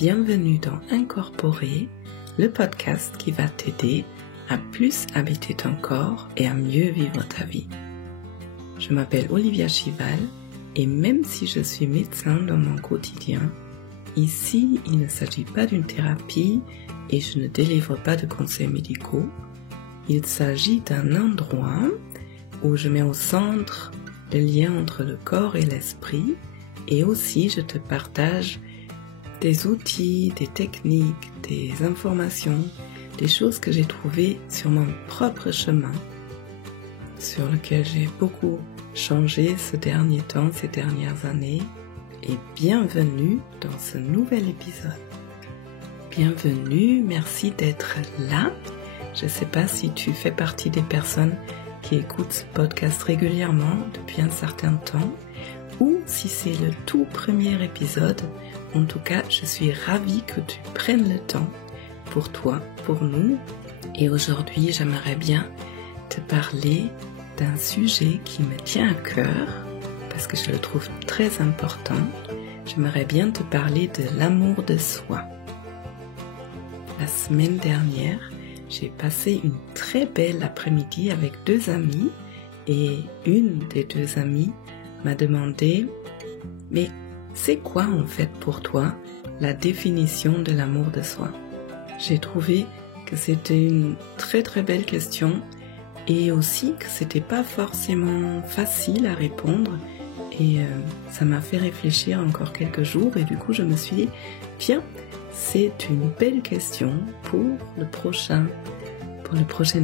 bienvenue dans Incorporer, le podcast qui va t'aider à plus habiter ton corps et à mieux vivre ta vie. Je m'appelle Olivia Chival et même si je suis médecin dans mon quotidien, ici il ne s'agit pas d'une thérapie et je ne délivre pas de conseils médicaux. Il s'agit d'un endroit où je mets au centre le lien entre le corps et l'esprit et aussi je te partage des outils, des techniques, des informations, des choses que j'ai trouvées sur mon propre chemin, sur lequel j'ai beaucoup changé ces derniers temps, ces dernières années, et bienvenue dans ce nouvel épisode. Bienvenue, merci d'être là. Je ne sais pas si tu fais partie des personnes qui écoutent ce podcast régulièrement depuis un certain temps, ou si c'est le tout premier épisode. En tout cas, je suis ravie que tu prennes le temps pour toi, pour nous. Et aujourd'hui, j'aimerais bien te parler d'un sujet qui me tient à cœur, parce que je le trouve très important. J'aimerais bien te parler de l'amour de soi. La semaine dernière, j'ai passé une très belle après-midi avec 2 amies, et une des 2 amies m'a demandé « Mais c'est quoi en fait pour toi la définition de l'amour de soi ?» J'ai trouvé que c'était une très très belle question et aussi que c'était pas forcément facile à répondre et ça m'a fait réfléchir encore quelques jours et du coup je me suis dit tiens, c'est une belle question pour le prochain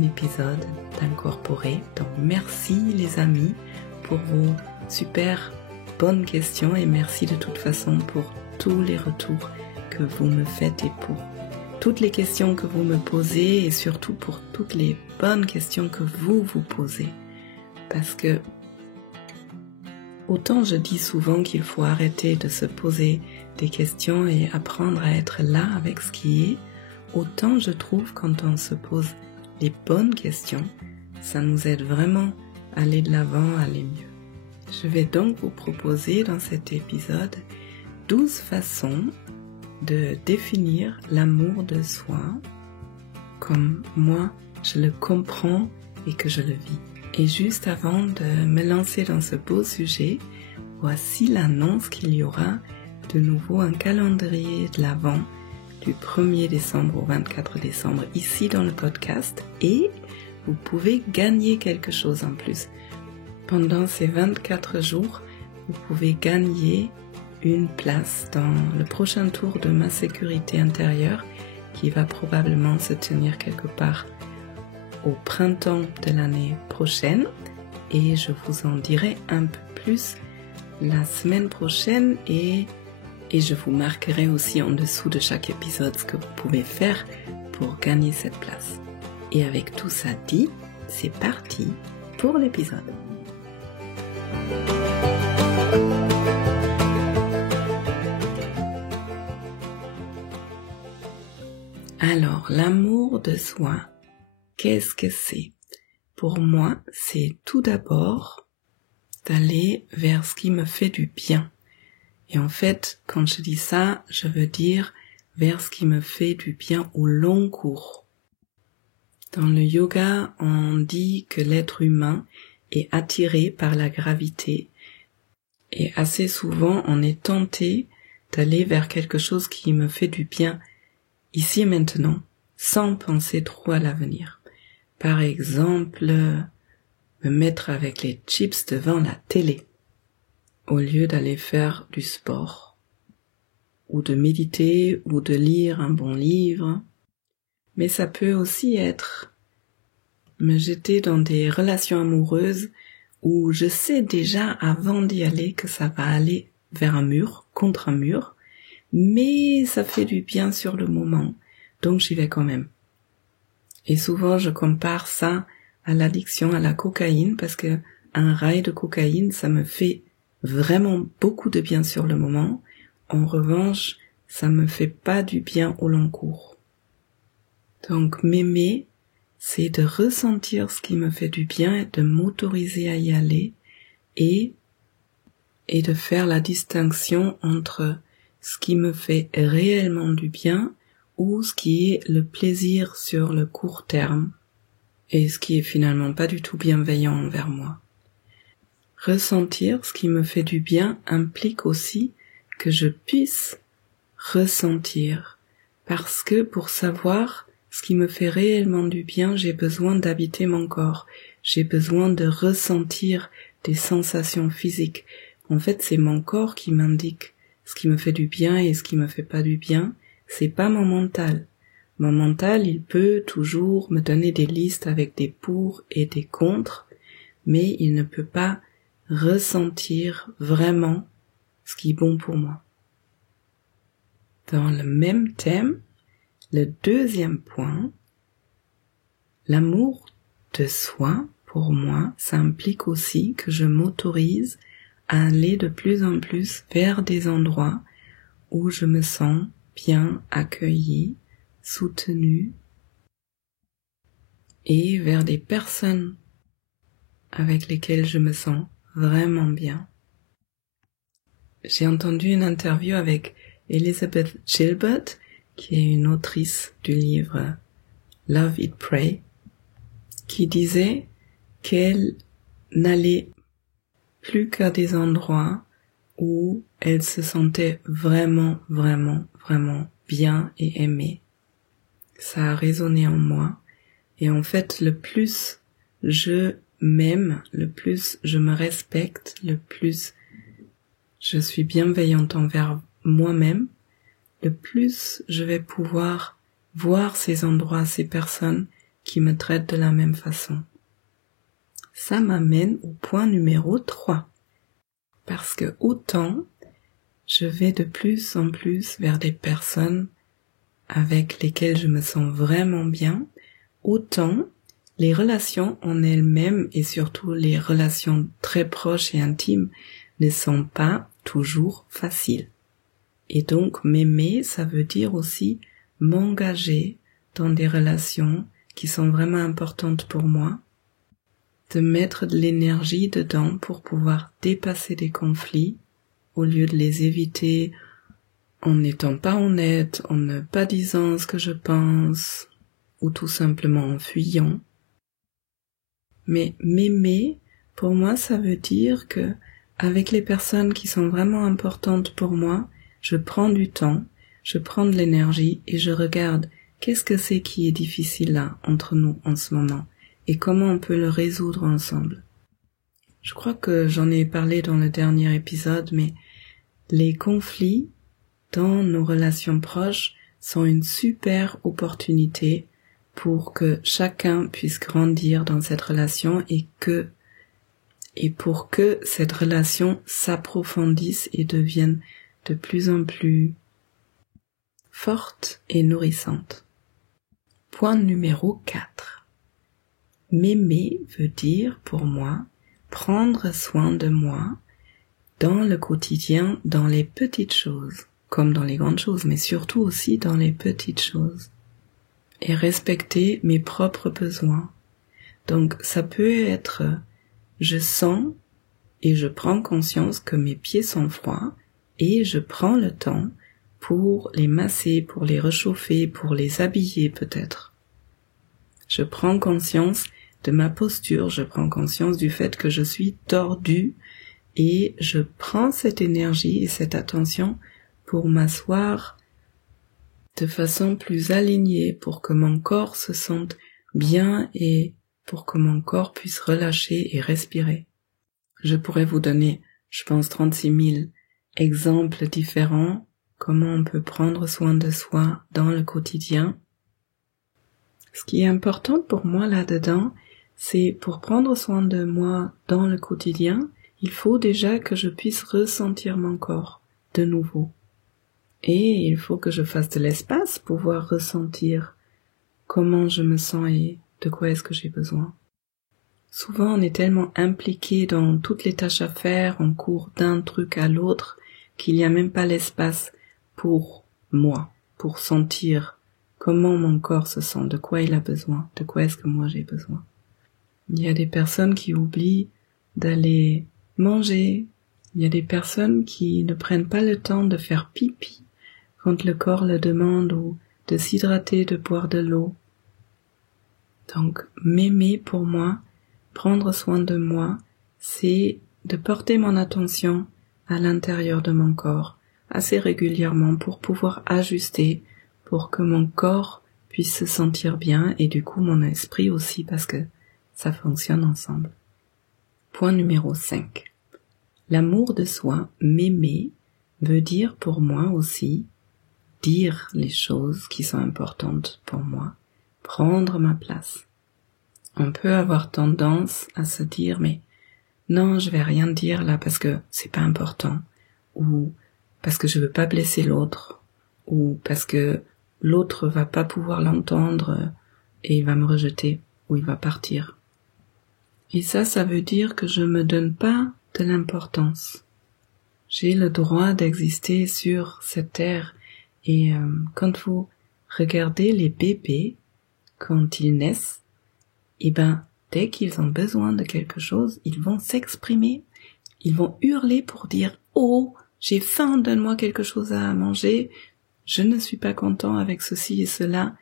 épisode d'Incorporer. Donc merci les amis pour vos super bonnes questions et merci de toute façon pour tous les retours que vous me faites et pour toutes les questions que vous me posez et surtout pour toutes les bonnes questions que vous posez. Parce que autant je dis souvent qu'il faut arrêter de se poser des questions et apprendre à être là avec ce qui est, autant je trouve quand on se pose les bonnes questions, ça nous aide vraiment à aller de l'avant, à aller mieux. Je vais donc vous proposer dans cet épisode 12 façons de définir l'amour de soi comme moi je le comprends et que je le vis. Et juste avant de me lancer dans ce beau sujet, voici l'annonce qu'il y aura de nouveau un calendrier de l'Avent du 1er décembre au 24 décembre ici dans le podcast et vous pouvez gagner quelque chose en plus. Pendant ces 24 jours, vous pouvez gagner une place dans le prochain tour de ma sécurité intérieure qui va probablement se tenir quelque part au printemps de l'année prochaine et je vous en dirai un peu plus la semaine prochaine et je vous marquerai aussi en dessous de chaque épisode ce que vous pouvez faire pour gagner cette place. Et avec tout ça dit, c'est parti pour l'épisode. Alors, l'amour de soi, qu'est-ce que c'est ? Pour moi, c'est tout d'abord d'aller vers ce qui me fait du bien. Et en fait, quand je dis ça, je veux dire vers ce qui me fait du bien au long cours. Dans le yoga, on dit que l'être humain est attiré par la gravité et assez souvent on est tenté d'aller vers quelque chose qui me fait du bien ici et maintenant, sans penser trop à l'avenir. Par exemple, me mettre avec les chips devant la télé, au lieu d'aller faire du sport, ou de méditer, ou de lire un bon livre. Mais ça peut aussi être me jeter dans des relations amoureuses où je sais déjà avant d'y aller que ça va aller vers un mur, contre un mur, mais ça fait du bien sur le moment, donc j'y vais quand même. Et souvent je compare ça à l'addiction à la cocaïne parce que un rail de cocaïne, ça me fait vraiment beaucoup de bien sur le moment. En revanche, ça me fait pas du bien au long cours. Donc m'aimer, c'est de ressentir ce qui me fait du bien et de m'autoriser à y aller et de faire la distinction entre ce qui me fait réellement du bien ou ce qui est le plaisir sur le court terme et ce qui est finalement pas du tout bienveillant envers moi. Ressentir ce qui me fait du bien implique aussi que je puisse ressentir, parce que pour savoir ce qui me fait réellement du bien, j'ai besoin d'habiter mon corps, j'ai besoin de ressentir des sensations physiques. En fait, c'est mon corps qui m'indique ce qui me fait du bien et ce qui me fait pas du bien, c'est pas mon mental. Mon mental, il peut toujours me donner des listes avec des pour et des contre, mais il ne peut pas ressentir vraiment ce qui est bon pour moi. Dans le même thème, le deuxième point, l'amour de soi, pour moi, ça implique aussi que je m'autorise à aller de plus en plus vers des endroits où je me sens bien accueillie, soutenue, et vers des personnes avec lesquelles je me sens vraiment bien. J'ai entendu une interview avec Elizabeth Gilbert, qui est une autrice du livre Love It Pray, qui disait qu'elle n'allait plus qu'à des endroits où elle se sentait vraiment, vraiment, vraiment bien et aimée. Ça a résonné en moi, et en fait, le plus je m'aime, le plus je me respecte, le plus je suis bienveillante envers moi-même, le plus je vais pouvoir voir ces endroits, ces personnes qui me traitent de la même façon. Ça m'amène au point numéro 3. Parce que autant je vais de plus en plus vers des personnes avec lesquelles je me sens vraiment bien, autant les relations en elles-mêmes et surtout les relations très proches et intimes ne sont pas toujours faciles. Et donc m'aimer, ça veut dire aussi m'engager dans des relations qui sont vraiment importantes pour moi, de mettre de l'énergie dedans pour pouvoir dépasser des conflits au lieu de les éviter en n'étant pas honnête, en ne pas disant ce que je pense ou tout simplement en fuyant. Mais m'aimer, pour moi, ça veut dire que avec les personnes qui sont vraiment importantes pour moi, je prends du temps, je prends de l'énergie et je regarde qu'est-ce que c'est qui est difficile là entre nous en ce moment et comment on peut le résoudre ensemble. Je crois que j'en ai parlé dans le dernier épisode, mais les conflits dans nos relations proches sont une super opportunité pour que chacun puisse grandir dans cette relation et pour que cette relation s'approfondisse et devienne de plus en plus forte et nourrissante. Point numéro 4. M'aimer veut dire pour moi prendre soin de moi dans le quotidien, dans les petites choses, comme dans les grandes choses, mais surtout aussi dans les petites choses. Et respecter mes propres besoins. Donc ça peut être, je sens et je prends conscience que mes pieds sont froids et je prends le temps pour les masser, pour les réchauffer, pour les habiller peut-être. Je prends conscience de ma posture, je prends conscience du fait que je suis tordue et je prends cette énergie et cette attention pour m'asseoir de façon plus alignée, pour que mon corps se sente bien et pour que mon corps puisse relâcher et respirer. Je pourrais vous donner, je pense, 36 000 exemples différents, comment on peut prendre soin de soi dans le quotidien. Ce qui est important pour moi là-dedans, c'est pour prendre soin de moi dans le quotidien, il faut déjà que je puisse ressentir mon corps de nouveau. Et il faut que je fasse de l'espace pour pouvoir ressentir comment je me sens et de quoi est-ce que j'ai besoin. Souvent, on est tellement impliqué dans toutes les tâches à faire, on court d'un truc à l'autre, qu'il n'y a même pas l'espace pour moi, pour sentir comment mon corps se sent, de quoi il a besoin, de quoi est-ce que moi j'ai besoin. Il y a des personnes qui oublient d'aller manger, il y a des personnes qui ne prennent pas le temps de faire pipi quand le corps le demande, ou de s'hydrater, de boire de l'eau. Donc m'aimer pour moi, prendre soin de moi, c'est de porter mon attention à l'intérieur de mon corps assez régulièrement pour pouvoir ajuster, pour que mon corps puisse se sentir bien et du coup mon esprit aussi, parce que ça fonctionne ensemble. Point numéro 5. L'amour de soi, m'aimer, veut dire pour moi aussi dire les choses qui sont importantes pour moi, prendre ma place. On peut avoir tendance à se dire mais non, je vais rien dire là parce que c'est pas important, ou parce que je veux pas blesser l'autre, ou parce que l'autre va pas pouvoir l'entendre et il va me rejeter, ou il va partir. Et ça veut dire que je me donne pas de l'importance. J'ai le droit d'exister sur cette terre, et quand vous regardez les bébés, quand ils naissent, et dès qu'ils ont besoin de quelque chose, ils vont s'exprimer, ils vont hurler pour dire « Oh, j'ai faim, donne-moi quelque chose à manger, je ne suis pas content avec ceci et cela,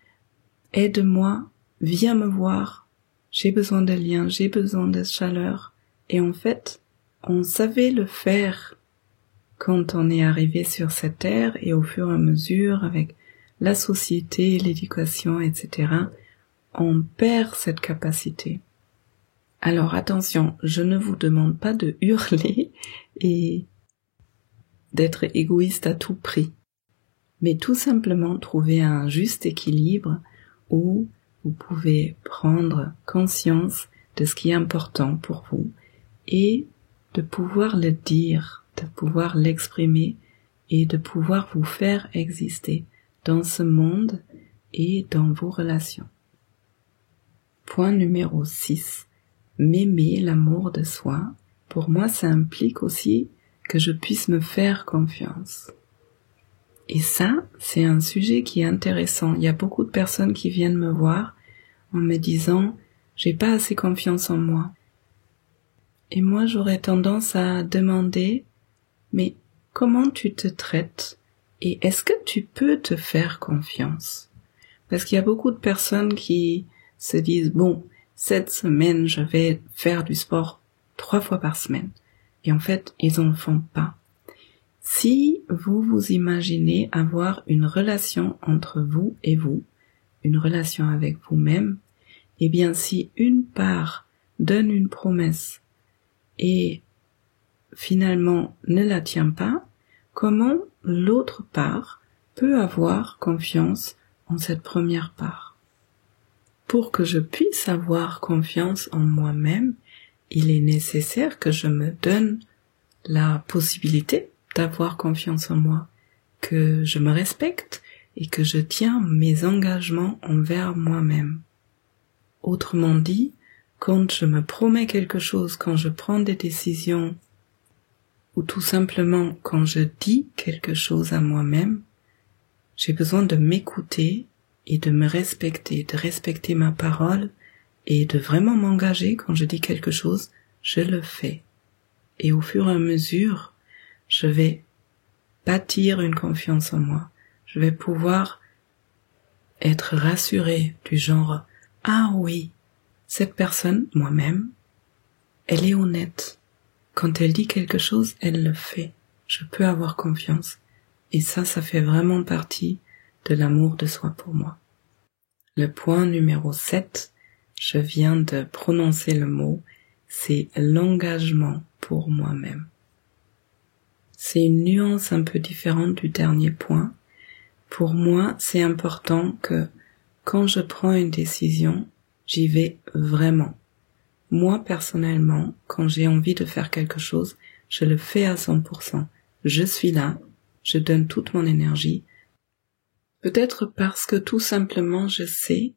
aide-moi, viens me voir, j'ai besoin de liens, j'ai besoin de chaleur. » Et en fait, on savait le faire quand on est arrivé sur cette terre, et au fur et à mesure, avec la société, l'éducation, etc., on perd cette capacité. Alors attention, je ne vous demande pas de hurler et d'être égoïste à tout prix, mais tout simplement trouver un juste équilibre où vous pouvez prendre conscience de ce qui est important pour vous et de pouvoir le dire, de pouvoir l'exprimer et de pouvoir vous faire exister dans ce monde et dans vos relations. Point numéro 6. M'aimer, l'amour de soi. Pour moi, ça implique aussi que je puisse me faire confiance. Et ça, c'est un sujet qui est intéressant. Il y a beaucoup de personnes qui viennent me voir en me disant « j'ai pas assez confiance en moi ». Et moi, j'aurais tendance à demander « mais comment tu te traites et est-ce que tu peux te faire confiance ?» Parce qu'il y a beaucoup de personnes qui se disent « bon, cette semaine, je vais faire du sport 3 fois par semaine. » Et en fait, ils en font pas. Si vous vous imaginez avoir une relation entre vous et vous, une relation avec vous-même, eh bien si une part donne une promesse et finalement ne la tient pas, comment l'autre part peut avoir confiance en cette première part? Pour que je puisse avoir confiance en moi-même, il est nécessaire que je me donne la possibilité d'avoir confiance en moi, que je me respecte et que je tiens mes engagements envers moi-même. Autrement dit, quand je me promets quelque chose, quand je prends des décisions, ou tout simplement quand je dis quelque chose à moi-même, j'ai besoin de m'écouter et de me respecter, de respecter ma parole et de vraiment m'engager. Quand je dis quelque chose, je le fais. Et au fur et à mesure, je vais bâtir une confiance en moi. Je vais pouvoir être rassurée du genre « Ah oui, cette personne, moi-même, elle est honnête. Quand elle dit quelque chose, elle le fait. Je peux avoir confiance. » Et ça fait vraiment partie de l'amour de soi pour moi. Le point numéro 7, je viens de prononcer le mot, c'est l'engagement pour moi-même. C'est une nuance un peu différente du dernier point. Pour moi, c'est important que quand je prends une décision, j'y vais vraiment. Moi, personnellement, quand j'ai envie de faire quelque chose, je le fais à 100%. Je suis là, je donne toute mon énergie. Peut-être parce que tout simplement je sais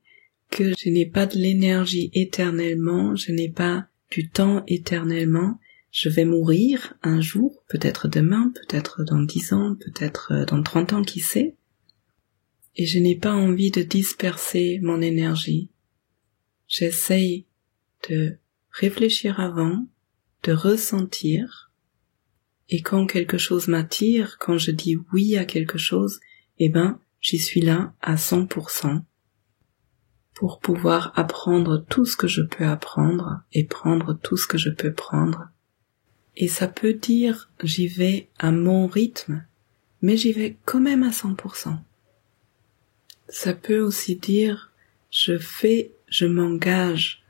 que je n'ai pas de l'énergie éternellement, je n'ai pas du temps éternellement. Je vais mourir un jour, peut-être demain, peut-être dans 10 ans, peut-être dans 30 ans, qui sait. Et je n'ai pas envie de disperser mon énergie. J'essaye de réfléchir avant, de ressentir. Et quand quelque chose m'attire, quand je dis oui à quelque chose, j'y suis là à 100% pour pouvoir apprendre tout ce que je peux apprendre et prendre tout ce que je peux prendre. Et ça peut dire j'y vais à mon rythme, mais j'y vais quand même à 100%. Ça peut aussi dire je m'engage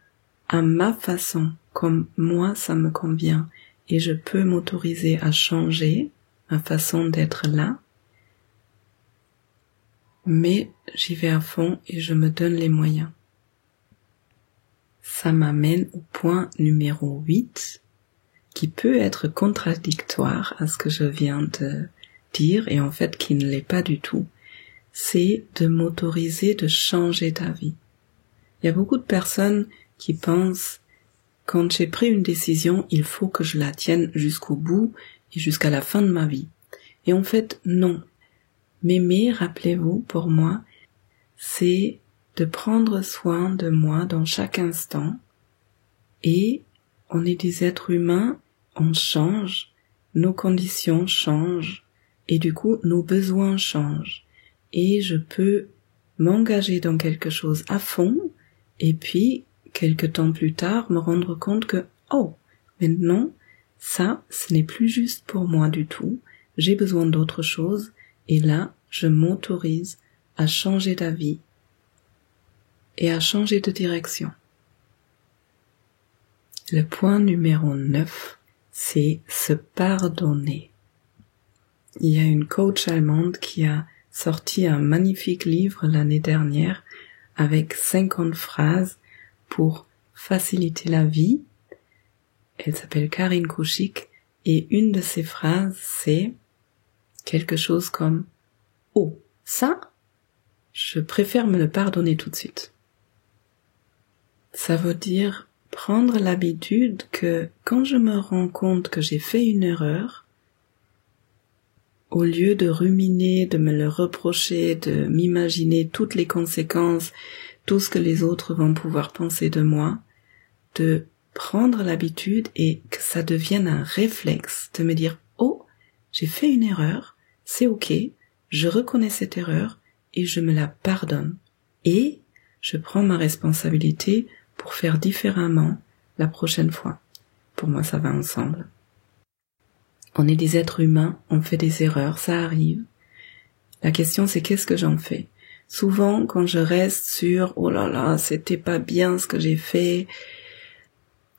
à ma façon, comme moi ça me convient, et je peux m'autoriser à changer ma façon d'être là, mais j'y vais à fond et je me donne les moyens. Ça m'amène au point numéro 8, qui peut être contradictoire à ce que je viens de dire, et en fait qui ne l'est pas du tout. C'est de m'autoriser de changer d'avis. Il y a beaucoup de personnes qui pensent, quand j'ai pris une décision, il faut que je la tienne jusqu'au bout et jusqu'à la fin de ma vie. Et en fait, non. M'aimer, rappelez-vous, pour moi, c'est de prendre soin de moi dans chaque instant. Et on est des êtres humains, on change, nos conditions changent, et du coup, nos besoins changent. Et je peux m'engager dans quelque chose à fond, et puis, quelque temps plus tard, me rendre compte que, maintenant, ça, ce n'est plus juste pour moi du tout, j'ai besoin d'autre chose, et là, je m'autorise à changer d'avis et à changer de direction. Le point numéro 9, c'est se pardonner. Il y a une coach allemande qui a sorti un magnifique livre l'année dernière avec 50 phrases pour faciliter la vie. Elle s'appelle Karin Kouchik et une de ses phrases c'est quelque chose comme « Oh, ça, je préfère me le pardonner tout de suite ». Ça veut dire prendre l'habitude que quand je me rends compte que j'ai fait une erreur, au lieu de ruminer, de me le reprocher, de m'imaginer toutes les conséquences, tout ce que les autres vont pouvoir penser de moi, de prendre l'habitude et que ça devienne un réflexe, de me dire « Oh, j'ai fait une erreur, c'est ok, je reconnais cette erreur et je me la pardonne. Et je prends ma responsabilité pour faire différemment la prochaine fois. » Pour moi, ça va ensemble. On est des êtres humains, on fait des erreurs, ça arrive. La question c'est qu'est-ce que j'en fais? Souvent quand je reste sur « Oh là là, c'était pas bien ce que j'ai fait »,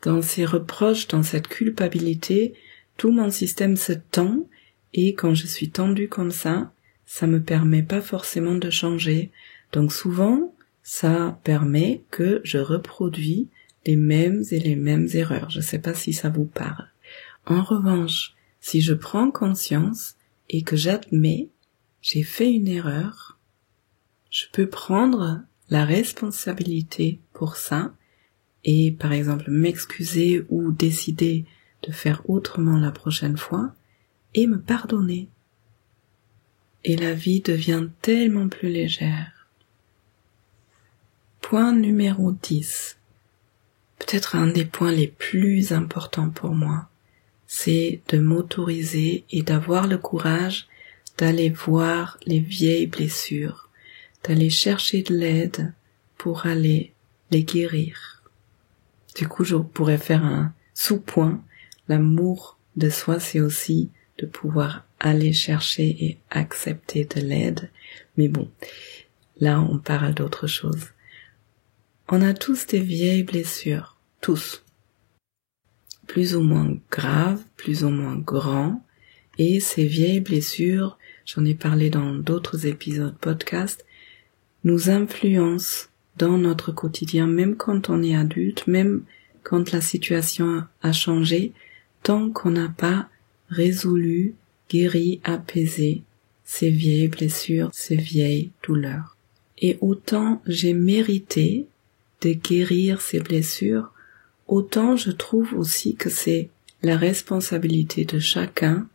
dans ces reproches, dans cette culpabilité, tout mon système se tend et quand je suis tendue comme ça me permet pas forcément de changer. Donc souvent, ça permet que je reproduis les mêmes erreurs. Je sais pas si ça vous parle. En revanche, si je prends conscience et que j'admets, j'ai fait une erreur, je peux prendre la responsabilité pour ça et par exemple m'excuser ou décider de faire autrement la prochaine fois et me pardonner. Et la vie devient tellement plus légère. Point numéro 10. Peut-être un des points les plus importants pour moi. C'est de m'autoriser et d'avoir le courage d'aller voir les vieilles blessures, d'aller chercher de l'aide pour aller les guérir. Du coup, je pourrais faire un sous-point. L'amour de soi, c'est aussi de pouvoir aller chercher et accepter de l'aide. Mais bon, là, on parle d'autre chose. On a tous des vieilles blessures, tous. Plus ou moins graves, plus ou moins grands, et ces vieilles blessures, j'en ai parlé dans d'autres épisodes podcast, nous influencent dans notre quotidien, même quand on est adulte, même quand la situation a changé, tant qu'on n'a pas résolu, guéri, apaisé ces vieilles blessures, ces vieilles douleurs. Et autant j'ai mérité de guérir ces blessures, autant je trouve aussi que c'est la responsabilité de chacun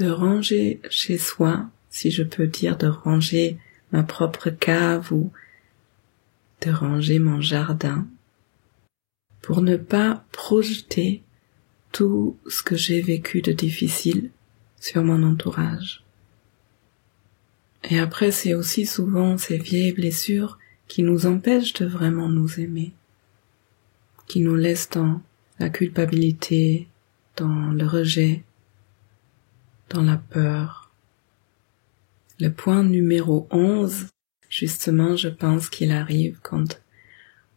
de ranger chez soi, si je peux dire, de ranger ma propre cave ou de ranger mon jardin, pour ne pas projeter tout ce que j'ai vécu de difficile sur mon entourage. Et après, c'est aussi souvent ces vieilles blessures qui nous empêchent de vraiment nous aimer, qui nous laissent dans la culpabilité, dans le rejet, dans la peur. Le point numéro 11, justement, je pense qu'il arrive quand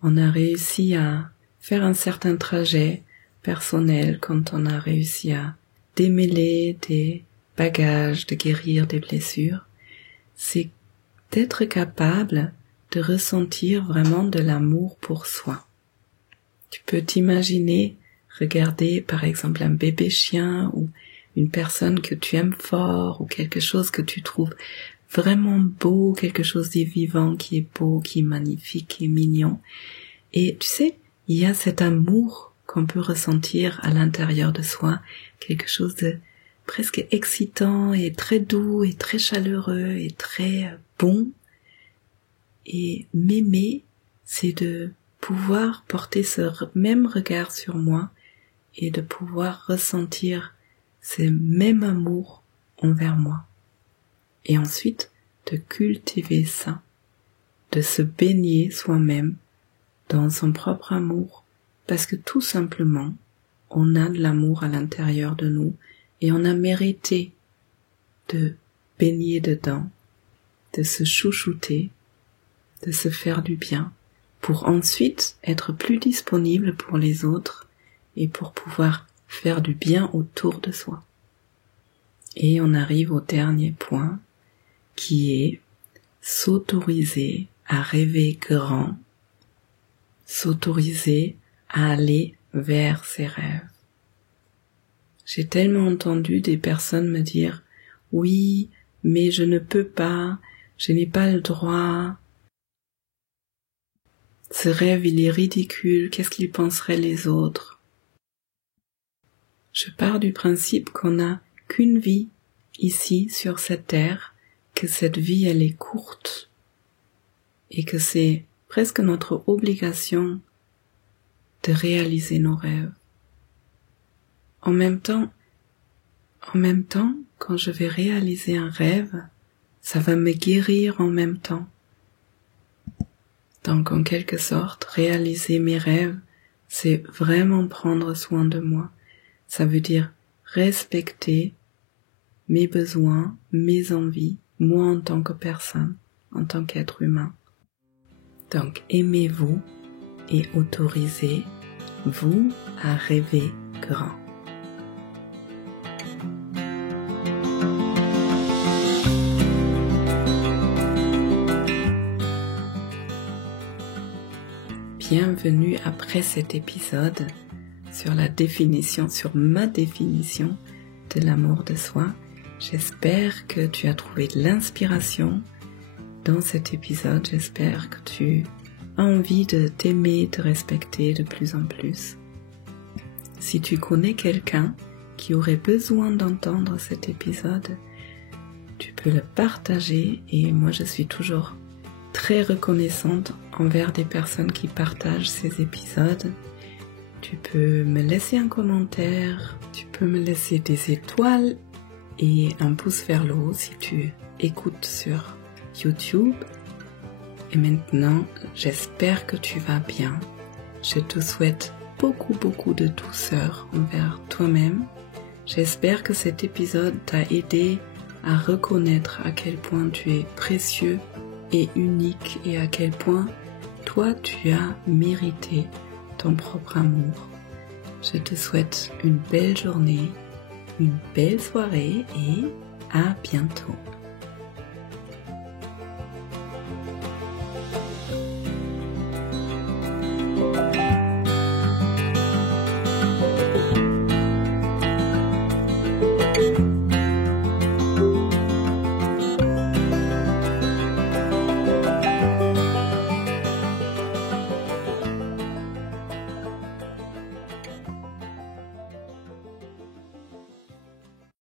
on a réussi à faire un certain trajet personnel, quand on a réussi à démêler des bagages, de guérir des blessures, c'est d'être capable de ressentir vraiment de l'amour pour soi. Tu peux t'imaginer regarder par exemple un bébé chien ou une personne que tu aimes fort ou quelque chose que tu trouves vraiment beau, quelque chose de vivant qui est beau, qui est magnifique, qui est mignon. Et tu sais, il y a cet amour qu'on peut ressentir à l'intérieur de soi, quelque chose de presque excitant et très doux et très chaleureux et très bon. Et m'aimer, c'est de pouvoir porter ce même regard sur moi et de pouvoir ressentir ce même amour envers moi. Et ensuite, de cultiver ça, de se baigner soi-même dans son propre amour, parce que tout simplement, on a de l'amour à l'intérieur de nous et on a mérité de baigner dedans, de se chouchouter, de se faire du bien, pour ensuite être plus disponible pour les autres et pour pouvoir faire du bien autour de soi. Et on arrive au dernier point, qui est s'autoriser à rêver grand, s'autoriser à aller vers ses rêves. J'ai tellement entendu des personnes me dire « Oui, mais je ne peux pas, je n'ai pas le droit. Ce rêve, il est ridicule, qu'est-ce qu'ils penseraient les autres ?» Je pars du principe qu'on n'a qu'une vie ici sur cette terre, que cette vie elle est courte et que c'est presque notre obligation de réaliser nos rêves. En même temps, quand je vais réaliser un rêve, ça va me guérir en même temps. Donc en quelque sorte, réaliser mes rêves, c'est vraiment prendre soin de moi. Ça veut dire respecter mes besoins, mes envies, moi en tant que personne, en tant qu'être humain. Donc aimez-vous et autorisez-vous à rêver grand. Bienvenue après cet épisode sur ma définition de l'amour de soi. J'espère que tu as trouvé de l'inspiration dans cet épisode. J'espère que tu as envie de t'aimer, de respecter de plus en plus. Si tu connais quelqu'un qui aurait besoin d'entendre cet épisode, tu peux le partager et moi je suis toujours très reconnaissante envers des personnes qui partagent ces épisodes. Tu peux me laisser un commentaire, tu peux me laisser des étoiles et un pouce vers le haut si tu écoutes sur YouTube. Et maintenant, j'espère que tu vas bien. Je te souhaite beaucoup de douceur envers toi-même. J'espère que cet épisode t'a aidé à reconnaître à quel point tu es précieux et unique et à quel point toi tu as mérité ton propre amour. Je te souhaite une belle journée, une belle soirée et à bientôt.